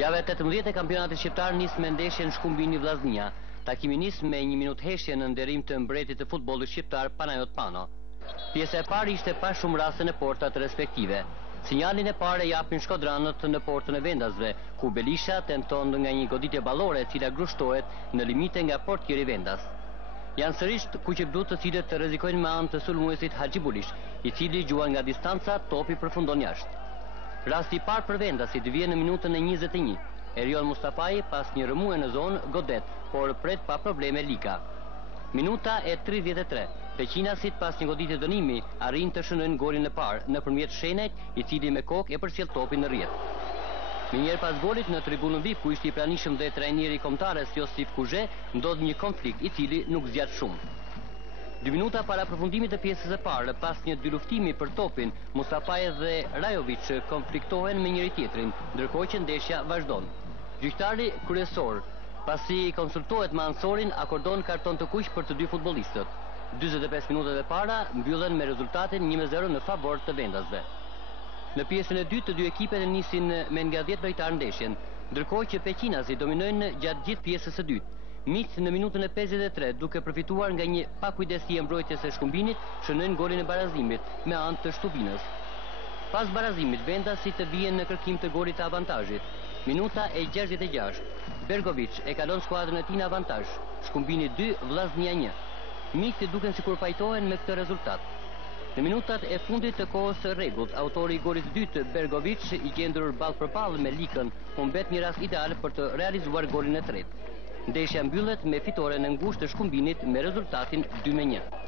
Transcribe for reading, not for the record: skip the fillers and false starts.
Java 18 e kampionatit shqiptar nis me ndeshjen Shkumbini Vllaznia. Takimi nis me 1 minutë heshje në nderim të mbretit të futbollit shqiptar Panajot Pano. Pjesa e parë ishte pa shumë raste në portat respektive. Sinjalin e parë japin shkodranët në portën e vendasve, ku Belisha tenton nga një goditje ballore e cila grushtohet në limite nga portieri vendas. Janë sërish kuqeblut të cilët rrezikojnë me anë të sulmuesit Haxhibulish, i cili gjuan nga distanca, topi përfundon jashtë. Rasti i parë për vendasit vjen në minutën e 21. Erion Mustafaj pas një rëmuje në zonë godet, por pret pa probleme Lika. Minuta e 33. Peqinasit pas një goditje dënimi arrin të shënojnë golin e parë nëpërmjet Shenejt, i cili me kokë e përcjell topin në rrjet. Minjëherë pas golit në tribunën VIP, ku ishte i pranishëm dhe trajneri kombëtarës Josif Kuzhe, ndodh një konflikt i cili nuk zgjat shumë. 2 minuta para përfundimit të pjesës e parë, pas një dy luftimi për topin, Mustafaj dhe Rajovic konfliktohen me njëri tjetrin, ndërkohë që ndeshja vazhdon. Gjyqtari kryesor, pasi konsultohet me ansorin, akordon karton të kuq për të dy futbollistët. 45 minutat e para mbyllen me rezultatin 1-0 në favor të vendasve. Në pjesën e dytë të dy ekipet nisin me nga 10 lojtarë ndeshjen, ndërkohë që peqinasit dominojnë gjatë gjithë pjesës së dytë. Miqt në minutën e 53, duke përfituar nga një pakujdesi e mbrojtjes së Shkumbinit, shënojnë golin e barazimit me anë të Shtupinës. Pas barazimit, vendasit të bien në kërkim të golit të avantazhit. Minuta e 66, Bergovic e kalon skuadrën e tij në avantazh. Shkumbini 2, Vllaznia 1. Miqt duken sikur pajtohen me këtë rezultat. Në minutat e fundit të kohës së rregullt, autori i golit të dytë, Bergovic, i gjendur ballë për ballë me Likën, humbet një rast ideal për të realizuar golin e tretë. Ndeshja mbyllet me fitoren e ngushtë të Shkumbinit me rezultatin 2-1.